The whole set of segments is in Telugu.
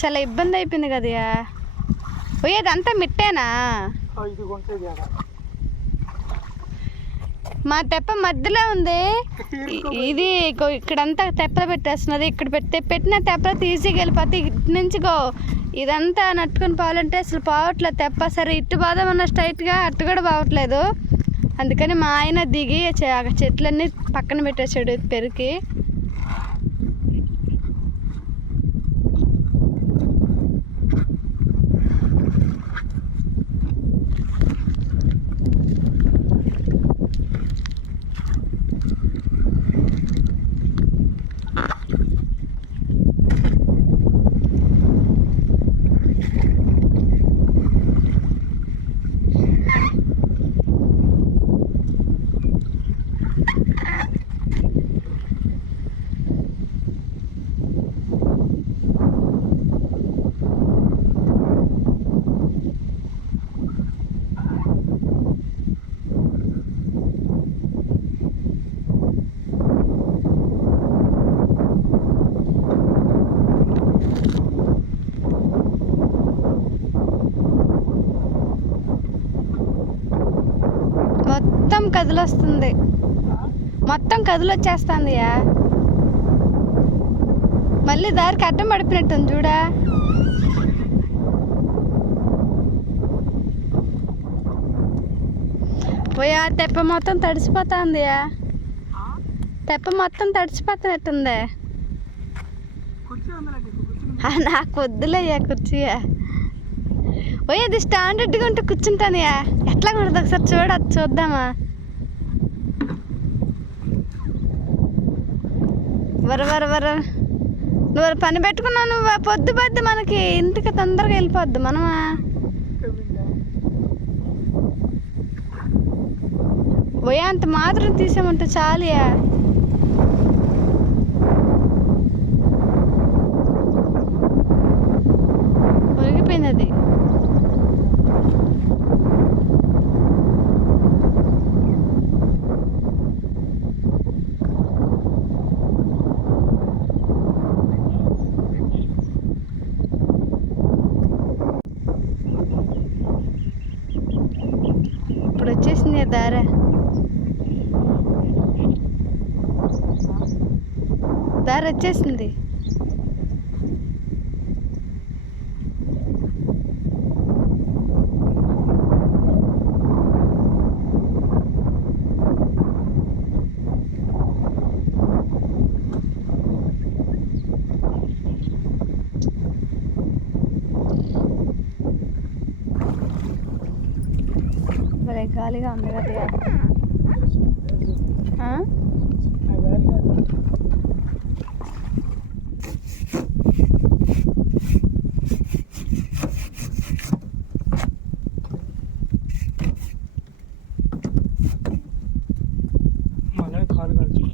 చాలా ఇబ్బంది అయిపోయింది కదయా పోయి అదంతా మిట్టేనా? కదా మా తెప్ప మధ్యలో ఉంది. ఇది ఇక్కడంతా తెప్ప పెట్టేస్తున్నది. ఇక్కడ పెడితే పెట్టిన తెప్ప ఈజీగా వెళ్ళిపోతే ఇటు నుంచి గో ఇదంతా నట్టుకొని పోవాలంటే అసలు పోవట్లేదు తెప్ప. సరే ఇటు పోదామన్న స్ట్రైట్గా అటు కూడా పోవట్లేదు. అందుకని మా ఆయన దిగి చెట్లన్నీ పక్కన పెట్టేసాడు పెరికి మొత్తం కదిలొస్తుంది. మొత్తం కదిలొచ్చేస్తుంది మళ్ళీ దారికి అడ్డం పడిపోయినట్టుంది చూడా. పోయా తెప్ప మొత్తం తడిసిపోతుందియా? తెప్ప మొత్తం తడిచిపోతున్నట్టుందే నాకు వద్దులేయ్యా కుర్చీయా. ఓయ్ అది స్టాండర్డ్గా ఉంటే కూర్చుంటానయ్యా ఎట్లా ఉండదు ఒకసారి చూడ చూద్దామా? వర వర వర. నువ్వు పని పెట్టుకున్నావు నువ్వు పొద్దు పొద్దు మనకి ఇంటికి తొందరగా వెళ్ళిపోద్దు. మనమా? పోయే అంత మాత్రం తీసామంటే చాలుయా మురిగిపోయింది అది ఇప్పుడు వచ్చేసింది ఆ దార దారి వచ్చేసింది. గాలిగా ఉంది కదా ఆ? మళ్ళీ కాలు కాల్చు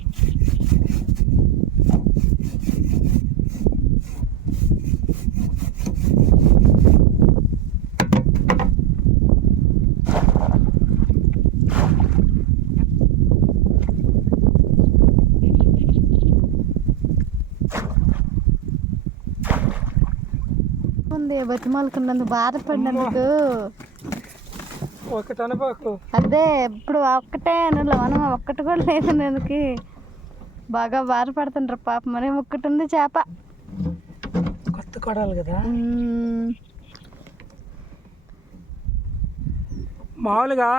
ఉంది బతిమాలుకున్నందుకు బాధపడినందుకు. ఒకటి అనుకోకు అదే ఇప్పుడు ఒక్కటే నువ్వు మనం ఒక్కటి కూడా లేదు నేను బాగా బాధపడుతుంటారు పాప మరి ఒక్కటి ఉంది చేప. కొత్త కొడాలి కదా? మ్మ్. మామూలుగా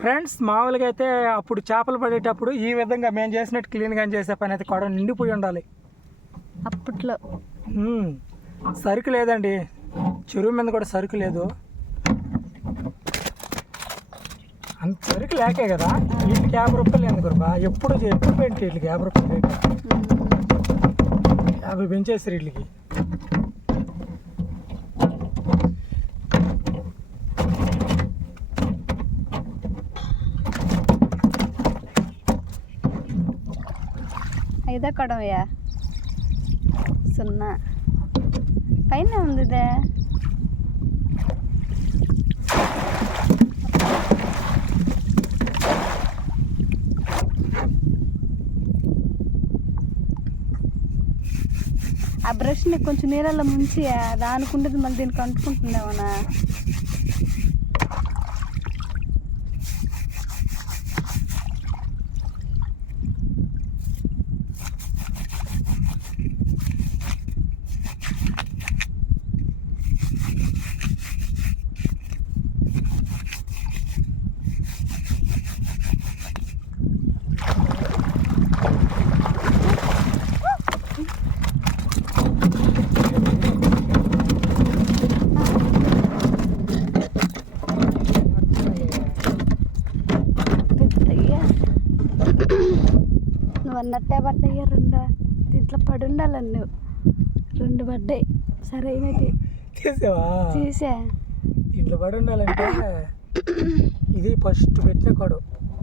ఫ్రెండ్స్ మామూలుగా అయితే అప్పుడు చేపలు పడేటప్పుడు ఈ విధంగా మేము చేసినట్టు క్లీన్గా చేసే పని అయితే కొడ నిండిపోయి ఉండాలి. అప్పట్లో. సరుకు లేదండి. చెరువు మీద కూడా సరుకు లేదు. అంత సరుకు లేకే కదా. వీటికి యాభై రూపాయలు ఎందుకు గురుబా ఎప్పుడు ఎప్పుడు పెంటి వీటికి యాభై రూపాయలు రేటు యాభై పెంచేసారు వీళ్ళకి ఐదో కొడవయ్యా. సున్నా. పైన ఉందిదే. ఆ బ్రష్ని కొంచెం నీళ్ళల్లో ముంచి దానికి అనుకుంటుంది మళ్ళీ దీనికి అంటుకుంటుందేమన్నా పెద్దయ్యా నువ్వు అన్నట్టే పడ్డాయ్యా రెండు. దీంట్లో పడి ఉండాలని నువ్వు రెండు పడ్డాయి. సరైనది తీసావా? తీసా. ఇంట్లో పడి ఉండాలంటే ఇది ఫస్ట్ పెట్టిన కొడవ.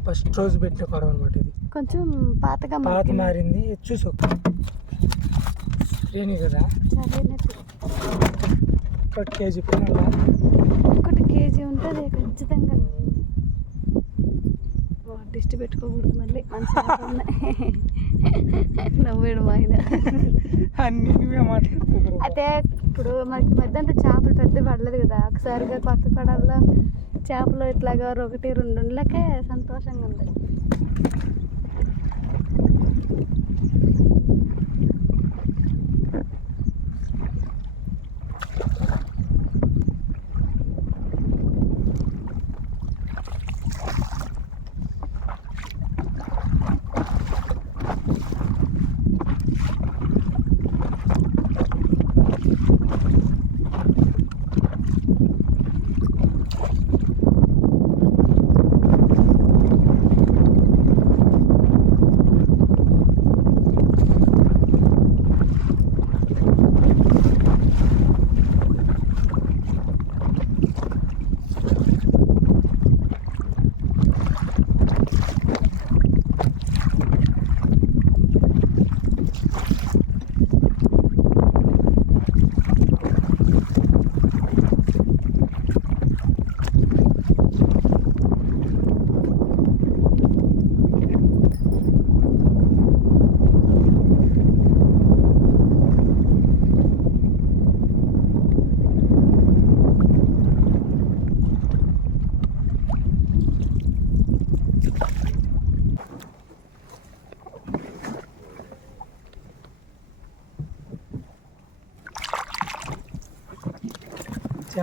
ఫస్ట్ రోజు పెట్టిన కొడవ అనమాట ఇది. కొంచెం పాతగా పాత మారింది. చూసు శ్రేణి కదా? సరైనది ఒక కేజీ పైన ఒకటి కేజీ ఉంటుంది ఖచ్చితంగా. డిస్ట్ పెట్టుకోకూడదు మళ్ళీ. మంచిగా ఉన్నాయి నవ్వేడు మా ఆయన. అన్ని నువ్వే మాట్లాడుతున్నావు. అయితే ఇప్పుడు మనకి మధ్య అంతా చేపలు పెద్ద పడలేదు కదా. ఒకసారిగా కొత్త పడాల్లో చేపలు ఇట్లాగా ఒకటి రెండు ఉండలేకే సంతోషంగా ఉంది.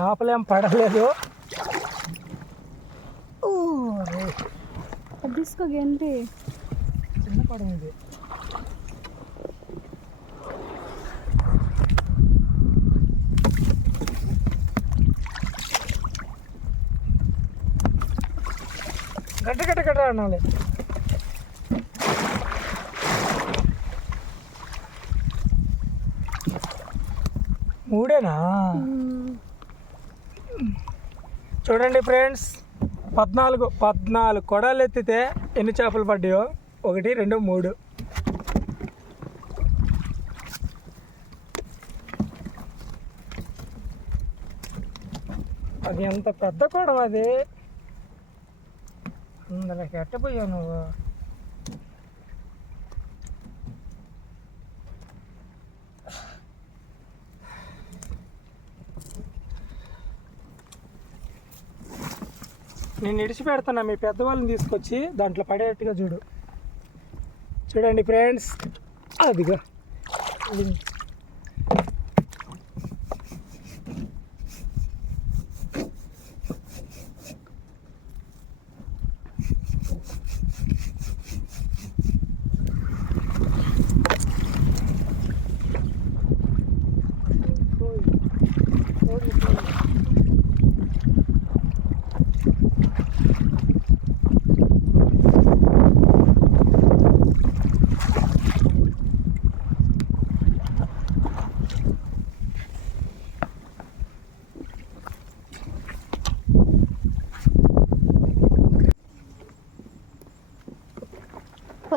చేపలేం పడలేదు. తీసుకో ఏంటి చిన్న పడవ ఇది గడ్డ గడ్డ గడ్డ అనాలి మూడేనా? చూడండి ఫ్రెండ్స్ పద్నాలుగు పద్నాలుగు కొడాలు ఎత్తితే ఎన్ని చేపలు పడ్డాయో? ఒకటి రెండు మూడు. అది ఎంత పెద్ద కొడవ అది అందులోకి ఎట్టపోయావు నువ్వు? నేను ఇడిచి మీ పెద్దవాళ్ళని తీసుకొచ్చి దాంట్లో పడేట్టుగా చూడు. చూడండి ఫ్రెండ్స్ అదిగా.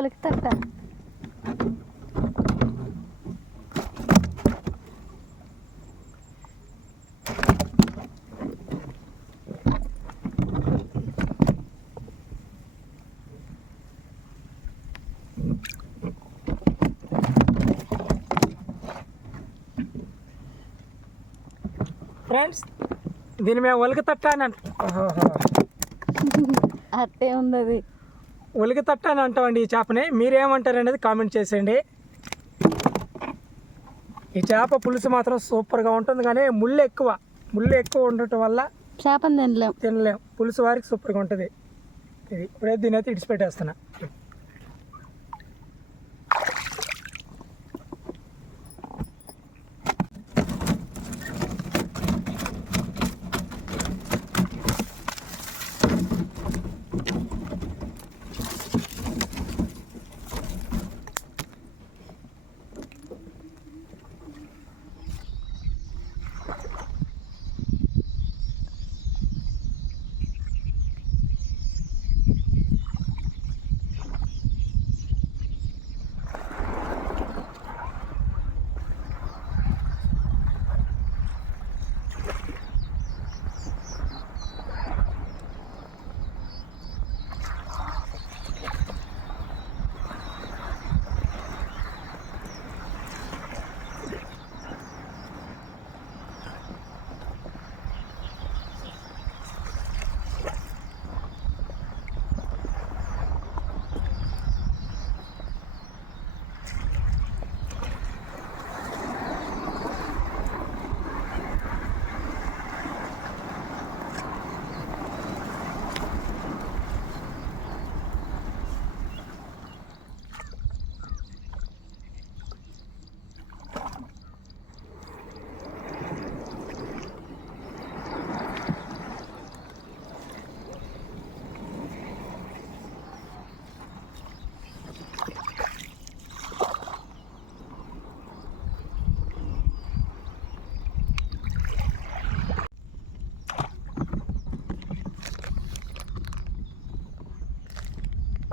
bıraktık da. ఫ్రెండ్స్ దీని మేము ఒలికి తట్టానంట అట్టే ఉంది అది ఒలికి తట్ట అని అంటామండి ఈ చేపని. మీరేమంటారు అనేది కామెంట్ చేసేయండి. ఈ చేప పులుసు మాత్రం సూపర్గా ఉంటుంది కానీ ముళ్ళు ఎక్కువ. ముళ్ళు ఎక్కువ ఉండటం వల్ల చేపని తినలేం. తినలేం. పులుసు వారికి సూపర్గా ఉంటుంది. ఇది ఇప్పుడే దీని అయితే ఇడిచిపెట్టేస్తున్నా.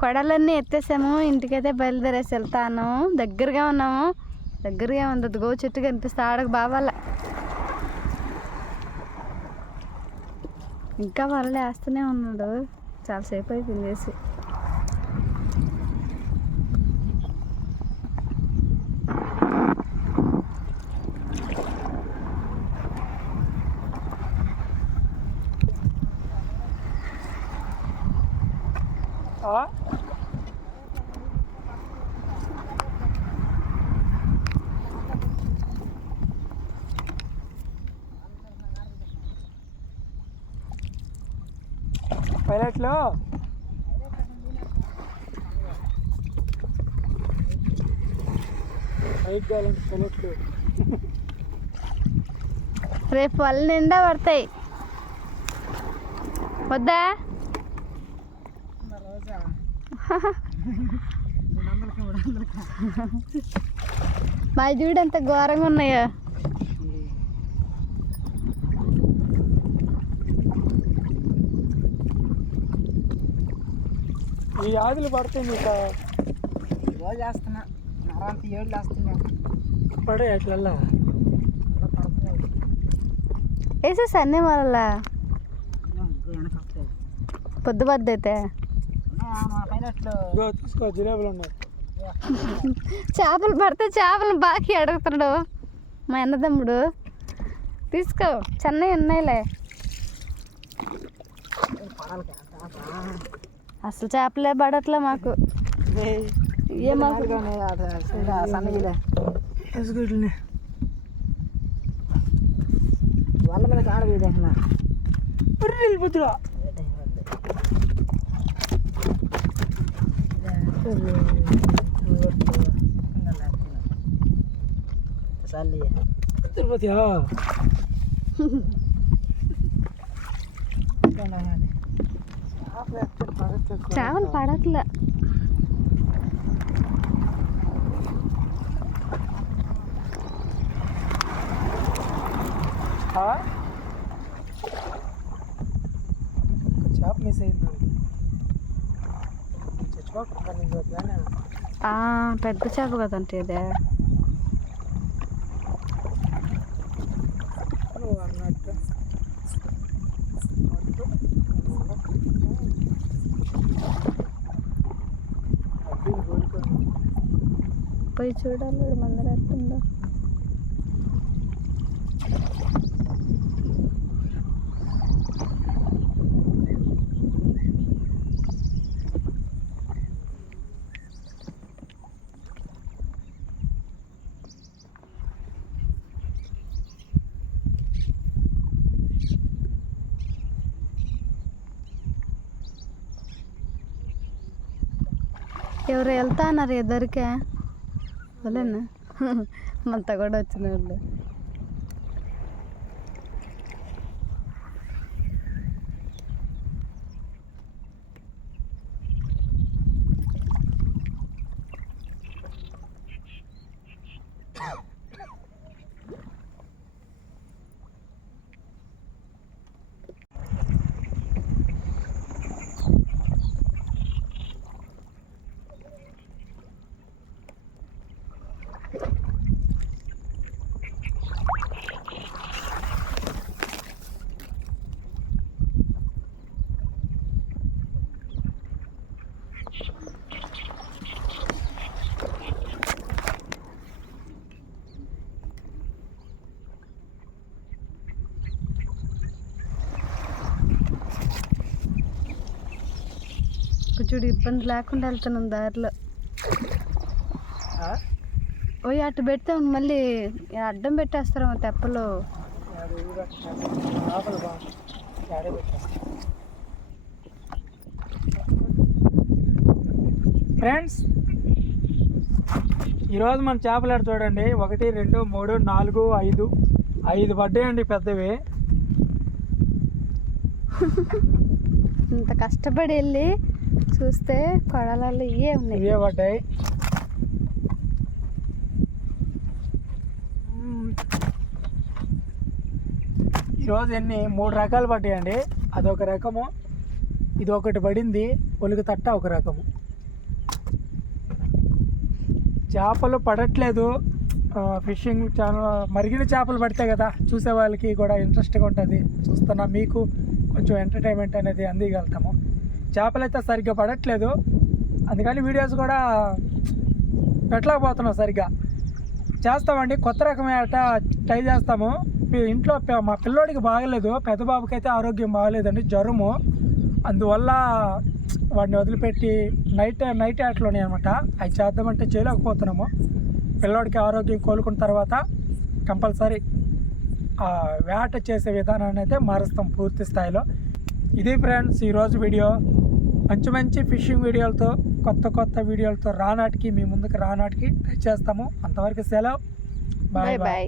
కొడలన్నీ ఎత్తేసాము. ఇంటికైతే బయలుదేరేసి వెళ్తాను. దగ్గరగా ఉన్నాము. దగ్గరగా ఉంది. అది గో చెట్టు కనిపిస్తే. ఆడకు బావాల. ఇంకా వరలు వేస్తూనే ఉన్నాడు. చాలాసేపు అయిపోయింది వేసి. రేపు వల్ల నిండా పడతాయి. వద్దా? మా చూడు ఎంత ఘోరంగా ఉన్నాయో. ఈ ఆదులు పడతాయి మీకు. రోజు వేస్తున్నా. నరంత ఏళ్ళు వేస్తున్నా పడే అట్లల్లా వాళ్ళ వెనక వస్తాయి పొద్దు పొద్దు అయితే? తీసుకో జిలేబులు ఉన్నాయి. చేపలు పడితే చేపలు బాగా అడుగుతున్నాడు మా అన్నదమ్ముడు. తీసుకో చెన్నై ఉన్నాయిలే. అసలు చేపలే పడట్లే మాకు. ఏమాకు సన్నగిలే. వేసుకోవట్లే వాళ్ళ మీద కాడబోయేది అసలు వెళ్ళిపోతురా సల్లి తిరుపతి చేపలు పడట్లే చేప మిస్ అయింది. పెద్ద చేప కదంటే ఇదే. పోయి చూడాలి మందర ఎట్టుందో. ఎవరు వెళ్తా అన్నారు ఇద్దరికే? వలేనా మనతో కూడా వచ్చిన వాళ్ళు చూడు ఇబ్బంది లేకుండా వెళ్తున్నాం దారిలో? ఓయ్ అటు పెడితే మళ్ళీ అడ్డం పెట్టేస్తారేమో తెప్పలు. పెట్టేస్తాం. ఫ్రెండ్స్ ఈరోజు మన చేపలు ఆడ చూడండి? ఒకటి రెండు మూడు నాలుగు ఐదు. ఐదు పడ్డాయండి పెద్దవి. ఇంత కష్టపడి వెళ్ళి చూస్తే కొడలలో ఇవే ఉన్నాయి. ఇవే పడ్డాయి. ఈరోజు ఎన్ని? మూడు రకాలు పడ్డాయండి. అదొక రకము ఇది ఒకటి పడింది ఒలుగు తట్ట ఒక రకము. చేపలు పడట్లేదు. ఫిషింగ్ చాలా మరిగిన చేపలు పడితే కదా. చూసే వాళ్ళకి కూడా ఇంట్రెస్ట్గా ఉంటుంది. చూస్తున్నా మీకు కొంచెం ఎంటర్టైన్మెంట్ అనేది అందిగలుగుతాము. చేపలు అయితే సరిగ్గా పడట్లేదు. అందుకని వీడియోస్ కూడా పెట్టలేకపోతున్నాం సరిగ్గా. చేస్తామండి. కొత్త రకం ఆట ట్రై చేస్తాము. ఇంట్లో మా పిల్లోడికి బాగలేదు. పెద్ద బాబుకి అయితే ఆరోగ్యం బాగలేదండి. జ్వరము. అందువల్ల వాడిని వదిలిపెట్టి నైట్ నైట్ ఆటలోనే అనమాట అవి చేద్దామంటే చేయలేకపోతున్నాము. పిల్లోడికి ఆరోగ్యం కోలుకున్న తర్వాత కంపల్సరీ ఆ వేట చేసే విధానాన్ని అయితే మారుస్తాం పూర్తి స్థాయిలో. ఇది ఫ్రెండ్స్ ఈరోజు వీడియో. మంచి మంచి ఫిషింగ్ వీడియోలతో కొత్త కొత్త వీడియోలతో రానాటికి మీ ముందుకు రానాటికి ట్రై చేస్తాము అంతవరకు సెలవు. Bye bye bye. బాయ్